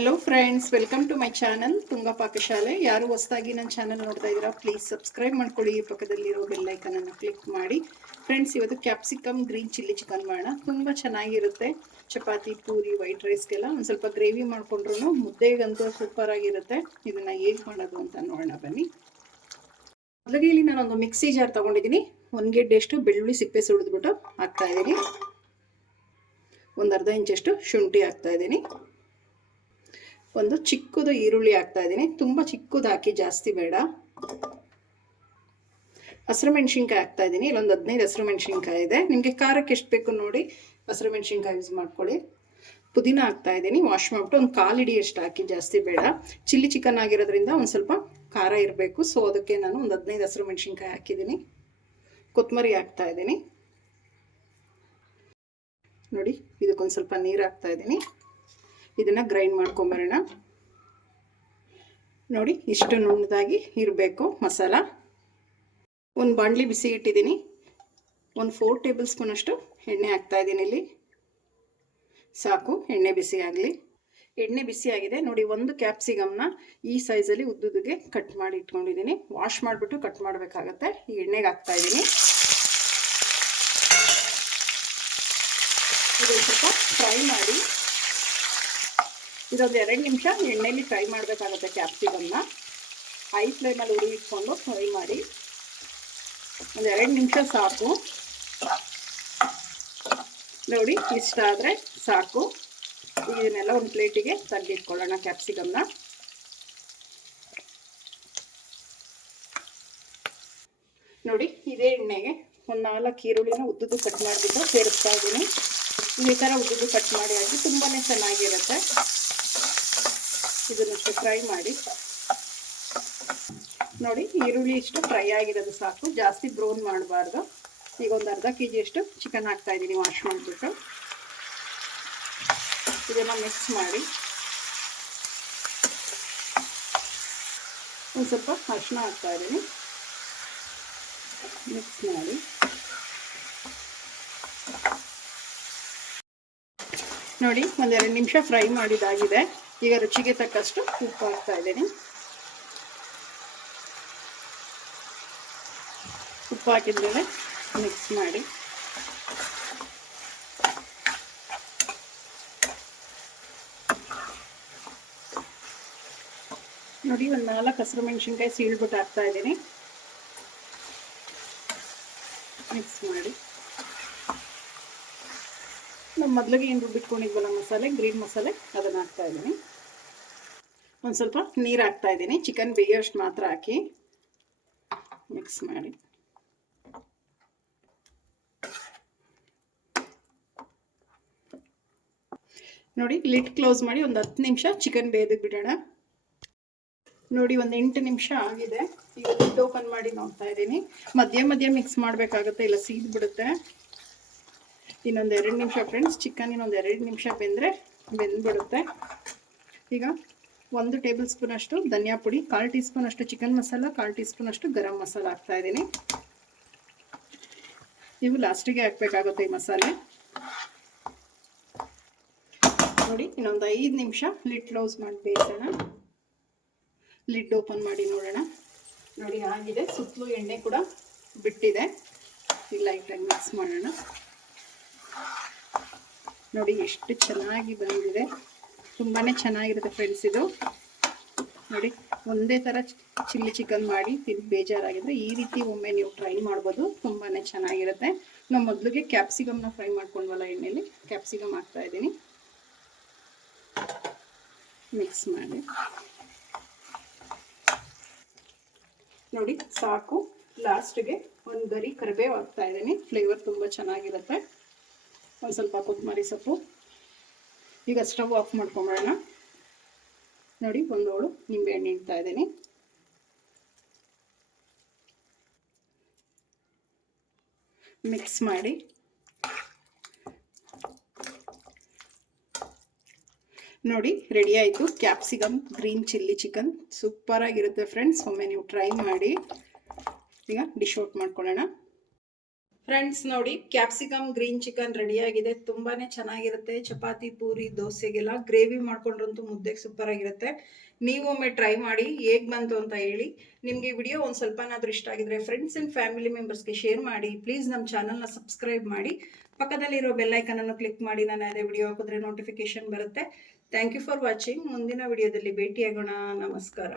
Hello friends welcome to my channel Tunga Pakashale ಯಾರು ಹೊಸದಾಗಿ ನನ್ನ ಚಾನಲ್ ನೋಡ್ತಾ ಇದ್ದೀರಾ ಪ್ಲೀಸ್ ಸಬ್ಸ್ಕ್ರೈಬ್ ಮಾಡ್ಕೊಳ್ಳಿ. ಈ ಪಕ್ಕದಲ್ಲಿರೋ ಬೆಲ್ಲೈಕನನ್ನು ಕ್ಲಿಕ್ ಮಾಡಿ. ಫ್ರೆಂಡ್ಸ್ ಇವತ್ತು ಕ್ಯಾಪ್ಸಿಕಮ್ ಗ್ರೀನ್ ಚಿಲ್ಲಿ ಚಿಕನ್ ಮಾಡೋಣ. ತುಂಬ ಚೆನ್ನಾಗಿರುತ್ತೆ. ಚಪಾತಿ, ಪೂರಿ ವೈಟ್ ರೈಸ್ಗೆಲ್ಲ ಒಂದು ಸ್ವಲ್ಪ ಗ್ರೇವಿ ಮಾಡಿಕೊಂಡ್ರು ಮುದ್ದೆಗಂತೂ ಸೂಪರ್ ಆಗಿರುತ್ತೆ. ಇದನ್ನು ಹೇಗೆ ಮಾಡೋದು ಅಂತ ನೋಡೋಣ, ಬನ್ನಿ. ಮೊದಲಿಗೆ ಇಲ್ಲಿ ನಾನೊಂದು ಮಿಕ್ಸಿ ಜಾರ್ ತೊಗೊಂಡಿದ್ದೀನಿ. ಒಂದು ಗೆಡ್ಡೆಷ್ಟು ಬೆಳ್ಳುಳ್ಳಿ ಸಿಪ್ಪೆ ಹಾಕ್ತಾ ಇದ್ದೀನಿ. ಒಂದು ಅರ್ಧ ಇಂಚಷ್ಟು ಶುಂಠಿ ಹಾಕ್ತಾ ಇದ್ದೀನಿ. ಒಂದು ಚಿಕ್ಕದು ಈರುಳ್ಳಿ ಹಾಕ್ತಾ ಇದ್ದೀನಿ. ತುಂಬ ಚಿಕ್ಕದು ಹಾಕಿ ಜಾಸ್ತಿ ಬೇಡ. ಹಸಿರು ಮೆಣಸಿನ್ಕಾಯಿ ಹಾಕ್ತಾ ಇದ್ದೀನಿ. ಇಲ್ಲೊಂದು ಹದಿನೈದು ಹಸಿರು ಮೆಣಸಿನ್ಕಾಯಿ ಇದೆ. ನಿಮಗೆ ಖಾರಕ್ಕೆ ಎಷ್ಟು ಬೇಕು ನೋಡಿ ಹಸಿರು ಮೆಣಸಿನ್ಕಾಯಿ ಯೂಸ್ ಮಾಡ್ಕೊಳ್ಳಿ. ಪುದೀನ ಹಾಕ್ತಾ ಇದ್ದೀನಿ. ವಾಶ್ ಮಾಡಿಬಿಟ್ಟು ಒಂದು ಕಾಲಿಡಿ ಎಷ್ಟು ಹಾಕಿ ಜಾಸ್ತಿ ಬೇಡ. ಚಿಲ್ಲಿ ಚಿಕನ್ ಆಗಿರೋದ್ರಿಂದ ಒಂದು ಸ್ವಲ್ಪ ಖಾರ ಇರಬೇಕು. ಸೊ ಅದಕ್ಕೆ ನಾನು ಒಂದು ಹದಿನೈದು ಹಸಿರು ಮೆಣಸಿನ್ಕಾಯಿ ಹಾಕಿದ್ದೀನಿ. ಕೊತ್ತಂಬರಿ ಹಾಕ್ತಾ ಇದ್ದೀನಿ. ನೋಡಿ, ಇದಕ್ಕೊಂದು ಸ್ವಲ್ಪ ನೀರು ಹಾಕ್ತಾ ಇದ್ದೀನಿ. ಇದನ್ನು ಗ್ರೈಂಡ್ ಮಾಡ್ಕೊಂಬರೋಣ. ನೋಡಿ ಇಷ್ಟು ನುಣ್ಣದಾಗಿ ಇರಬೇಕು ಮಸಾಲ. ಒಂದು ಬಾಣಲಿ ಬಿಸಿ ಇಟ್ಟಿದ್ದೀನಿ. ಒಂದು ಫೋರ್ ಟೇಬಲ್ ಸ್ಪೂನಷ್ಟು ಎಣ್ಣೆ ಹಾಕ್ತಾ ಇದ್ದೀನಿ ಇಲ್ಲಿ. ಸಾಕು, ಎಣ್ಣೆ ಬಿಸಿ ಆಗಲಿ. ಎಣ್ಣೆ ಬಿಸಿ ಆಗಿದೆ. ನೋಡಿ, ಒಂದು ಕ್ಯಾಪ್ಸಿಗಮ್ನ ಈ ಸೈಜಲ್ಲಿ ಉದ್ದುದ್ದಕ್ಕೆ ಕಟ್ ಮಾಡಿ ಇಟ್ಕೊಂಡಿದ್ದೀನಿ. ವಾಶ್ ಮಾಡಿಬಿಟ್ಟು ಕಟ್ ಮಾಡಬೇಕಾಗತ್ತೆ. ಈ ಎಣ್ಣೆಗೆ ಹಾಕ್ತಾ ಇದ್ದೀನಿ. ಇದು ಸ್ವಲ್ಪ ಫ್ರೈ ಮಾಡಿ. ಇದೊಂದು ಎರಡು ನಿಮಿಷ, ಎಣ್ಣೆಲಿ ಫ್ರೈ ಮಾಡಬೇಕಾಗುತ್ತೆ ಕ್ಯಾಪ್ಸಿಕಮ್ನ. ಹೈ ಫ್ಲೇಮಲ್ಲಿ ಉರಿ ಇಟ್ಕೊಂಡು ಫ್ರೈ ಮಾಡಿ. ಒಂದು ಎರಡು ನಿಮಿಷ ಸಾಕು. ನೋಡಿ, ಇಷ್ಟ ಆದರೆ ಸಾಕು. ಇದನ್ನೆಲ್ಲ ಒಂದು ಪ್ಲೇಟಿಗೆ ತಗ್ಗಿಟ್ಕೊಳ್ಳೋಣ ಕ್ಯಾಪ್ಸಿಕಮ್ನ. ನೋಡಿ, ಇದೇ ಎಣ್ಣೆಗೆ ಒಂದು ನಾಲ್ಕು ಈರುಳ್ಳಿನ ಉದ್ದದ್ದು ಕಟ್ ಮಾಡಿಬಿಟ್ಟು ಸೇರಿಸ್ತಾ ಇದ್ದೀನಿ. ಈ ಥರ ಉದ್ದದ್ದು ಕಟ್ ಮಾಡಿ ಹಾಕಿ ತುಂಬಾ ಚೆನ್ನಾಗಿರುತ್ತೆ. ಇದನ್ನಷ್ಟು ಫ್ರೈ ಮಾಡಿ. ನೋಡಿ, ಈರುಳ್ಳಿ ಇಷ್ಟು ಫ್ರೈ ಆಗಿರೋದು ಸಾಕು. ಜಾಸ್ತಿ ಬ್ರೌನ್ ಮಾಡಬಾರ್ದು. ಈಗ ಒಂದು ಅರ್ಧ ಕೆ ಜಿಯಷ್ಟು ಚಿಕನ್ ಹಾಕ್ತಾ ಇದ್ದೀನಿ ವಾಶ್ ಮಾಡಿಬಿಟ್ಟು. ಇದನ್ನು ಮಿಕ್ಸ್ ಮಾಡಿ. ಒಂದು ಸ್ವಲ್ಪ ಅರಿಶಿನ ಹಾಕ್ತಾ ಇದ್ದೀನಿ ಮಿಕ್ಸ್ ಮಾಡಿ. ನೋಡಿ, ಒಂದೆರಡು ನಿಮಿಷ ಫ್ರೈ ಮಾಡಿದಾಗಿದೆ. ಈಗ ರುಚಿಗೆ ತಕ್ಕಷ್ಟು ಉಪ್ಪು ಹಾಕ್ತಾ ಇದ್ದೀನಿ. ಉಪ್ಪು ಹಾಕಿದ್ಮೇಲೆ ಮಿಕ್ಸ್ ಮಾಡಿ. ನೋಡಿ, ಒಂದು ನಾಲ್ಕು ಹಸಿರು ಮೆಣಸಿನ್ಕಾಯಿ ಸೀಳ್ಬಿಟ್ಟು ಹಾಕ್ತಾ ಇದ್ದೀನಿ. ಮಿಕ್ಸ್ ಮಾಡಿ. ಮೊದಲಿಗೆ ಏನು ರುಬ್ಬಿಟ್ಕೊಂಡಿದ್ವಲ್ಲ ಮಸಾಲೆ ಗ್ರೀನ್ ಮಸಾಲೆ, ಅದನ್ನು ಹಾಕ್ತಾ ಇದ್ದೀನಿ. ಒಂದು ಸ್ವಲ್ಪ ನೀರು ಹಾಕ್ತಾ ಇದ್ದೀನಿ. ಚಿಕನ್ ಬೇಯೋಷ್ಟು ಮಾತ್ರ ಹಾಕಿ ಮಿಕ್ಸ್ ಮಾಡಿ. ನೋಡಿ ಲಿಟ್ ಕ್ಲೋಸ್ ಮಾಡಿ ಒಂದು ಹತ್ತು ನಿಮಿಷ ಚಿಕನ್ ಬೇಯದಕ್ಕೆ ಬಿಡೋಣ. ನೋಡಿ, ಒಂದು ಎಂಟು ನಿಮಿಷ ಆಗಿದೆ. ಈಗ ಲಿಡ್ ಓಪನ್ ಮಾಡಿ ನೋಡ್ತಾ ಇದ್ದೀನಿ. ಮಧ್ಯ ಮಧ್ಯ ಮಿಕ್ಸ್ ಮಾಡಬೇಕಾಗುತ್ತೆ, ಇಲ್ಲ ಸೀದ್ ಬಿಡುತ್ತೆ. ಇನ್ನೊಂದು ಎರಡು ನಿಮಿಷ ಫ್ರೆಂಡ್ಸ್ ಚಿಕನ್ ಇನ್ನೊಂದು ಎರಡು ನಿಮಿಷ ಬೆಂದರೆ ಬೆಂದ್ಬಿಡುತ್ತೆ. ಈಗ ಒಂದು ಟೇಬಲ್ ಸ್ಪೂನ್ ಅಷ್ಟು ಧನಿಯಾ ಪುಡಿ, ಕಾಲು ಟೀ ಸ್ಪೂನ್ ಅಷ್ಟು ಚಿಕನ್ ಮಸಾಲ, ಕಾಲು ಟೀ ಸ್ಪೂನ್ ಅಷ್ಟು ಗರಂ ಮಸಾಲ ಹಾಕ್ತಾ ಇದ್ದೀನಿ. ಇವು ಲಾಸ್ಟಿಗೆ ಹಾಕಬೇಕಾಗುತ್ತೆ ಈ ಮಸಾಲೆ. ನೋಡಿ, ಇನ್ನೊಂದು ಐದು ನಿಮಿಷ ಲಿಡ್ ಕ್ಲೋಸ್ ಮಾಡಿ ಬೇಯಿಸೋಣ. ಲಿಡ್ ಓಪನ್ ಮಾಡಿ ನೋಡೋಣ. ನೋಡಿ, ಆಗಿದೆ. ಸುತ್ತಲೂ ಎಣ್ಣೆ ಕೂಡ ಬಿಟ್ಟಿದೆ. ಈಗ ಲೈಟಾಗಿ ಮಿಕ್ಸ್ ಮಾಡೋಣ. ನೋಡಿ ಎಷ್ಟು ಚೆನ್ನಾಗಿ ಬಂದಿದೆ. ತುಂಬಾ ಚೆನ್ನಾಗಿರುತ್ತೆ ಫ್ರೆಂಡ್ಸ್ ಇದು. ನೋಡಿ, ಒಂದೇ ಥರ ಚಿಲ್ಲಿ ಚಿಕನ್ ಮಾಡಿ ತಿಂದು ಬೇಜಾರಾಗಿದ್ರೆ ಈ ರೀತಿ ಒಮ್ಮೆ ನೀವು ಟ್ರೈ ಮಾಡ್ಬೋದು. ತುಂಬಾ ಚೆನ್ನಾಗಿರುತ್ತೆ. ನಾವು ಮೊದಲಿಗೆ ಕ್ಯಾಪ್ಸಿಕಮ್ನ ಫ್ರೈ ಮಾಡ್ಕೊಂಡ್ವಲ್ಲ ಎಣ್ಣೆಯಲ್ಲಿ ಕ್ಯಾಪ್ಸಿಕಮ್ ಹಾಕ್ತಾ ಇದ್ದೀನಿ. ಮಿಕ್ಸ್ ಮಾಡಿ. ನೋಡಿ, ಸಾಕು. ಲಾಸ್ಟ್ಗೆ ಒಂದು ಗರಿ ಕರಿಬೇವು ಹಾಕ್ತಾ ಇದ್ದೀನಿ. ಫ್ಲೇವರ್ ತುಂಬ ಚೆನ್ನಾಗಿರುತ್ತೆ. ಒಂದು ಸ್ವಲ್ಪ ಕೊತ್ತಂಬರಿ ಸೊಪ್ಪು. ಈಗ ಸ್ಟವ್ ಆಫ್ ಮಾಡ್ಕೊಂಬಿಡೋಣ ನೋಡಿ ಒಂದೋಳು ನಿಂಬೆಹಣ್ಣು ಇಡ್ತಾ ಇದ್ದೀನಿ. ಮಿಕ್ಸ್ ಮಾಡಿ. ನೋಡಿ, ರೆಡಿ ಆಯಿತು. ಕ್ಯಾಪ್ಸಿಕಮ್, ಗ್ರೀನ್ ಚಿಲ್ಲಿ ಚಿಕನ್ ಸೂಪರಾಗಿರುತ್ತೆ ಫ್ರೆಂಡ್ಸ್. ಒಮ್ಮೆ ನೀವು ಟ್ರೈ ಮಾಡಿ. ಈಗ ಡಿಶ್ ಔಟ್ ಮಾಡ್ಕೊಳ್ಳೋಣ. ಫ್ರೆಂಡ್ಸ್ ನೋಡಿ ಕ್ಯಾಪ್ಸಿಕಮ್ ಗ್ರೀನ್ ಚಿಕನ್ ರೆಡಿಯಾಗಿದೆ ತುಂಬಾನೇ ಚೆನ್ನಾಗಿರುತ್ತೆ. ಚಪಾತಿ, ಪೂರಿ, ದೋಸೆಗೆಲ್ಲ ಗ್ರೇವಿ ಮಾಡ್ಕೊಂಡ್ರಂತೂ ಮುದ್ದೆಗೆ ಸೂಪರ್ ಆಗಿರುತ್ತೆ ನೀವು ಒಮ್ಮೆ ಟ್ರೈ ಮಾಡಿ, ಹೇಗೆ ಬಂತು ಅಂತ ಹೇಳಿ ನಿಮಗೆ ವಿಡಿಯೋ ಒಂದು ಸ್ವಲ್ಪನಾದರೂ ಇಷ್ಟ ಆಗಿದ್ರೆ ಫ್ರೆಂಡ್ಸ್ ಆ್ಯಂಡ್ ಫ್ಯಾಮಿಲಿ ಮೆಂಬರ್ಸ್ಗೆ ಶೇರ್ ಮಾಡಿ ಪ್ಲೀಸ್ ನಮ್ಮ ಚಾನಲ್ನ ಸಬ್ಸ್ಕ್ರೈಬ್ ಮಾಡಿ. ಪಕ್ಕದಲ್ಲಿರೋ ಬೆಲ್ಲೈಕನನ್ನು ಕ್ಲಿಕ್ ಮಾಡಿ, ನಾನು ಅದೇ ವಿಡಿಯೋ ಹಾಕಿದ್ರೆ ನೋಟಿಫಿಕೇಶನ್ ಬರುತ್ತೆ. ಥ್ಯಾಂಕ್ ಯು ಫಾರ್ ವಾಚಿಂಗ್ ಮುಂದಿನ ವಿಡಿಯೋದಲ್ಲಿ ಭೇಟಿಯಾಗೋಣ. ನಮಸ್ಕಾರ.